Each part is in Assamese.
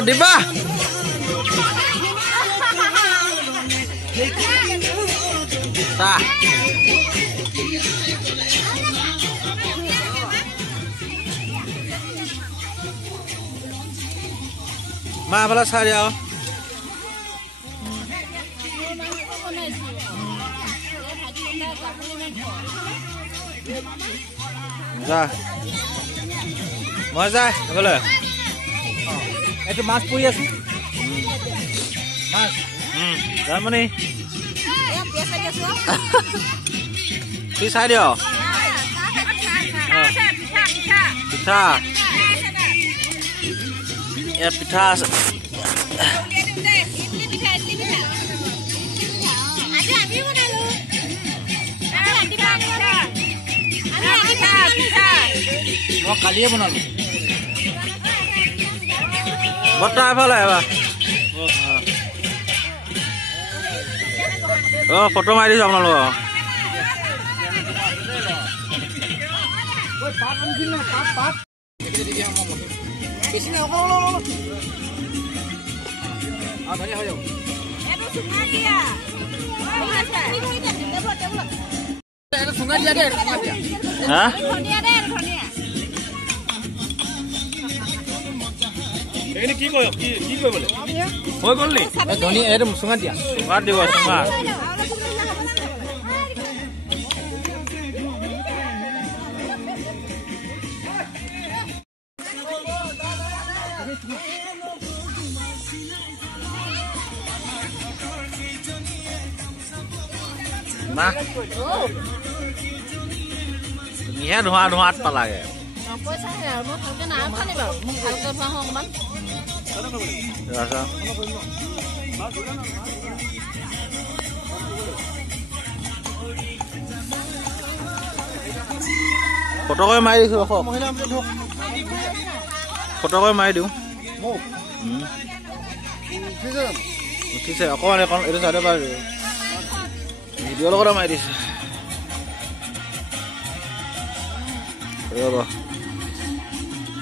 Diba? Tah. Ma bala sari ao. Ja. Moi যায় বলে। এটা মাছ পৰি আছে মাছ জামনি কি চাই দিও পিঠা এ পিঠা আছে মই কালিয়ে বনালো বটা এফালে এবাৰ ফটো মাৰি দিছোঁ আপোনালোকক কি কয় কি কয় বলে হৈ গ'ল নি ধনী এইটো চুঙা দিয়া চুঙা দিব চুঙা মা তুমিহে ধোঁৱা ধোঁৱাত পালাগে ফটোকৈ মাৰি দিছোঁ ফটোকৈ মাৰি দিওঁ উঠিছে অকণমান এখন এইটো চাইডে পাৰ ভিডিঅ'ৰ লগতে মাৰি দিছে ৰ'ব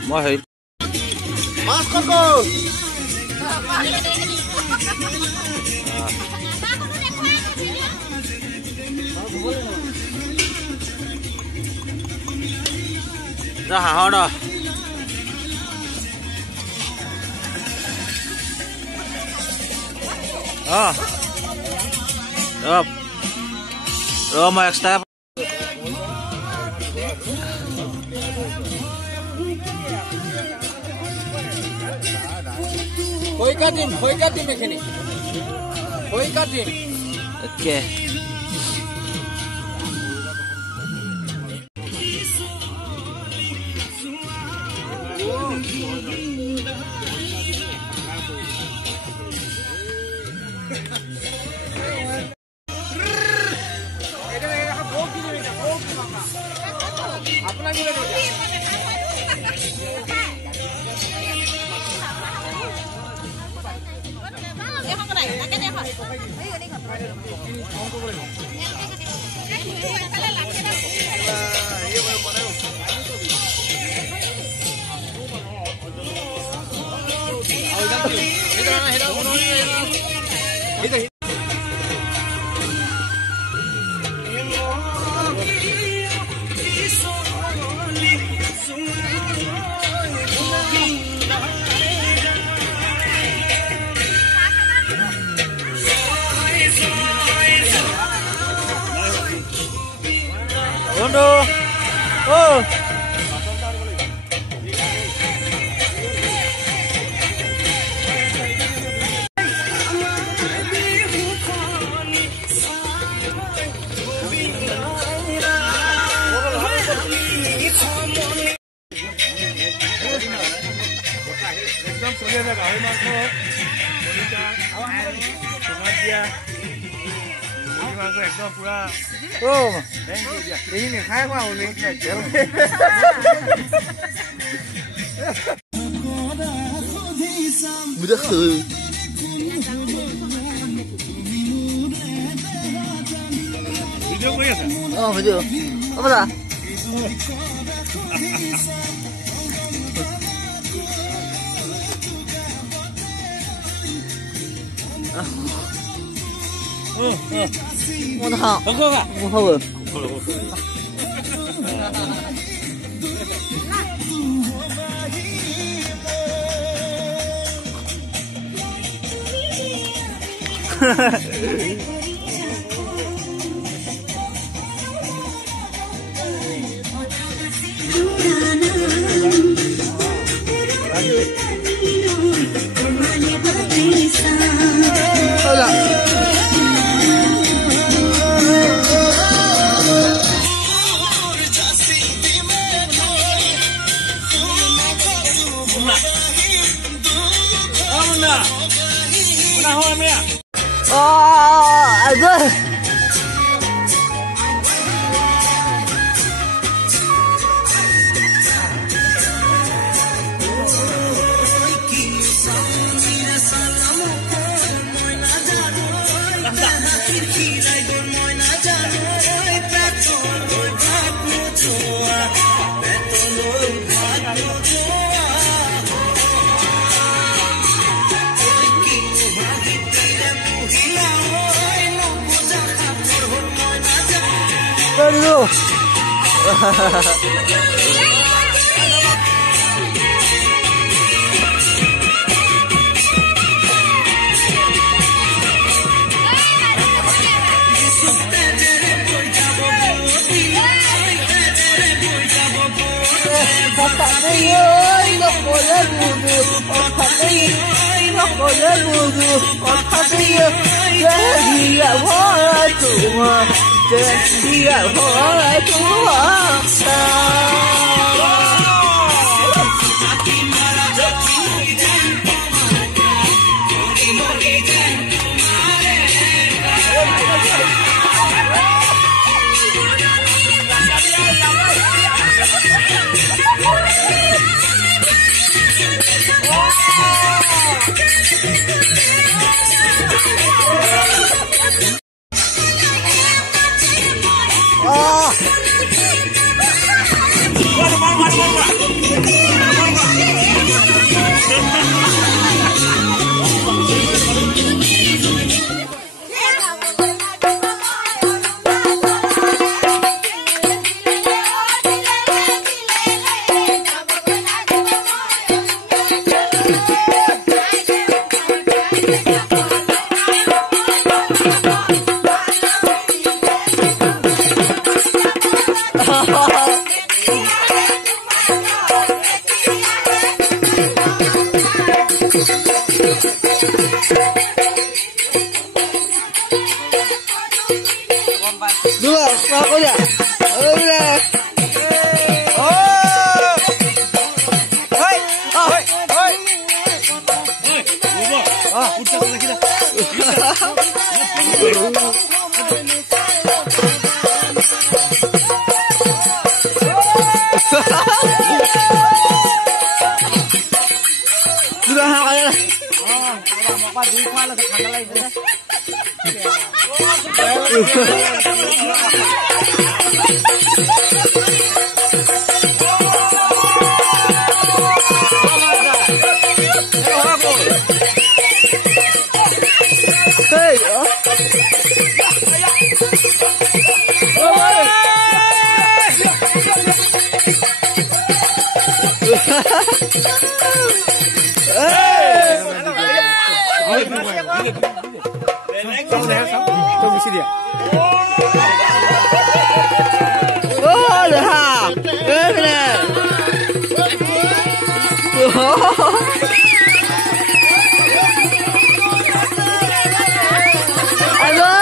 মই হেৰি মাছ ক'ত গ'ল হাঁহৰ ন মই এক্সট্ৰা হৈ কাটিম এইখিনি হৈ কাটিম অ'কে Bondo. Oh. একদম চলি আছে গাহৰি মাংস কলিজা চুঙাত দিয়া মুৰ্গী মাংস একদম পুৰা থেংক ইউ দিয়া এই নেখাই খোৱা হ'লি ভিডিঅ' কৰি আছা video' দাদা我的好，我好了。哈哈。好了。对。Dulu. Dia boleh kuasa. Dua, aku ya. Udah. Sudah kaya. Mau apa duit mana sekarang lagi. Tunggu sini dia. Oh, dah. Benar. Aduh.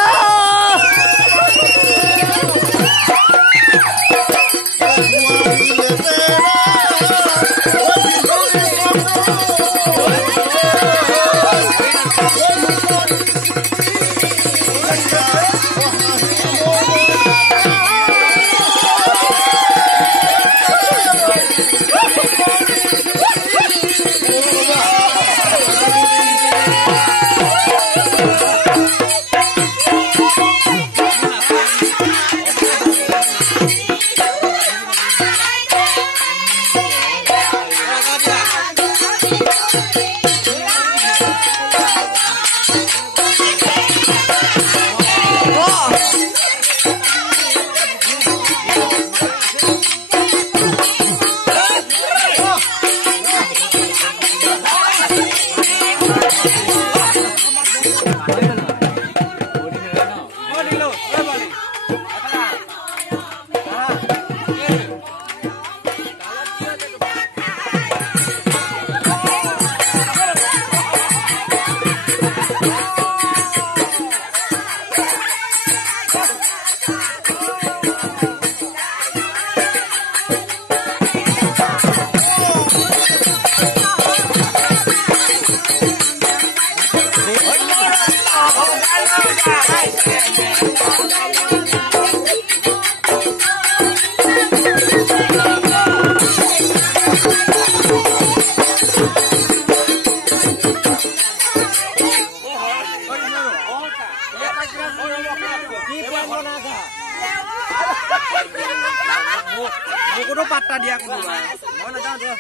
Mokono patta dia ko ba. Mo na jago.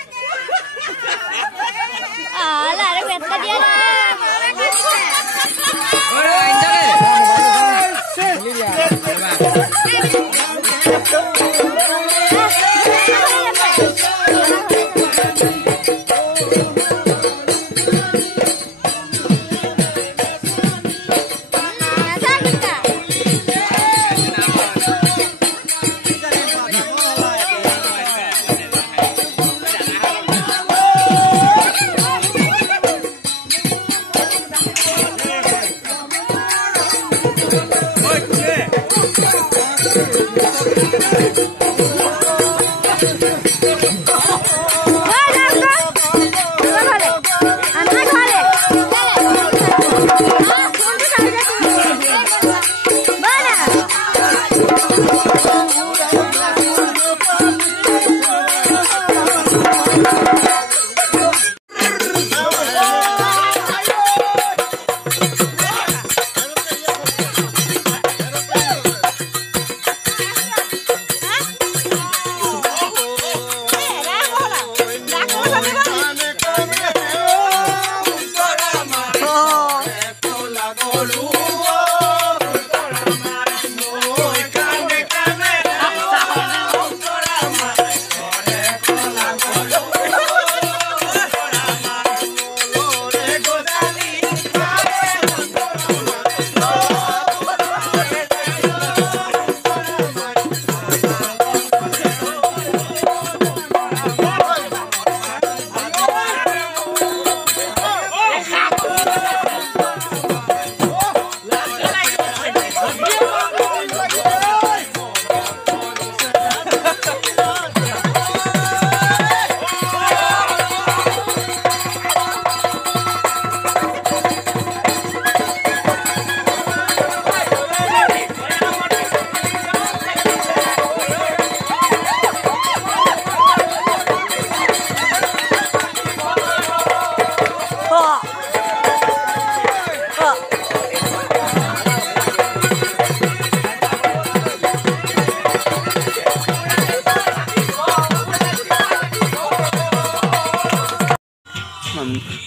Ala, ada patta dia na. Oi, injak. Ini dia.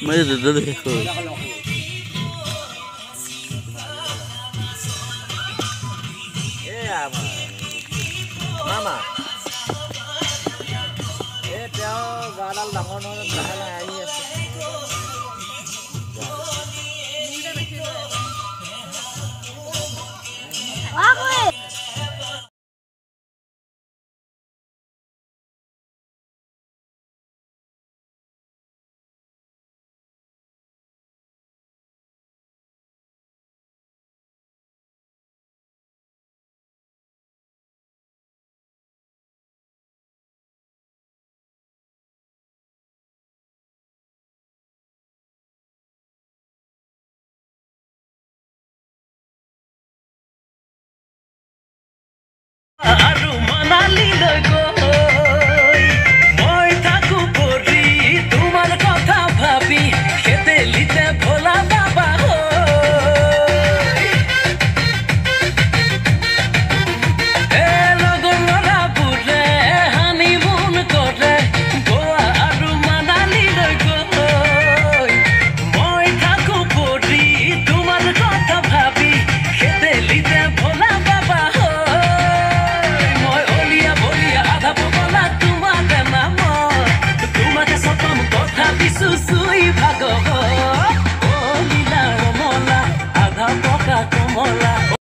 Mấy giờ đây khởi Mama. Theo gà đang đằng nó là như Aru manali logo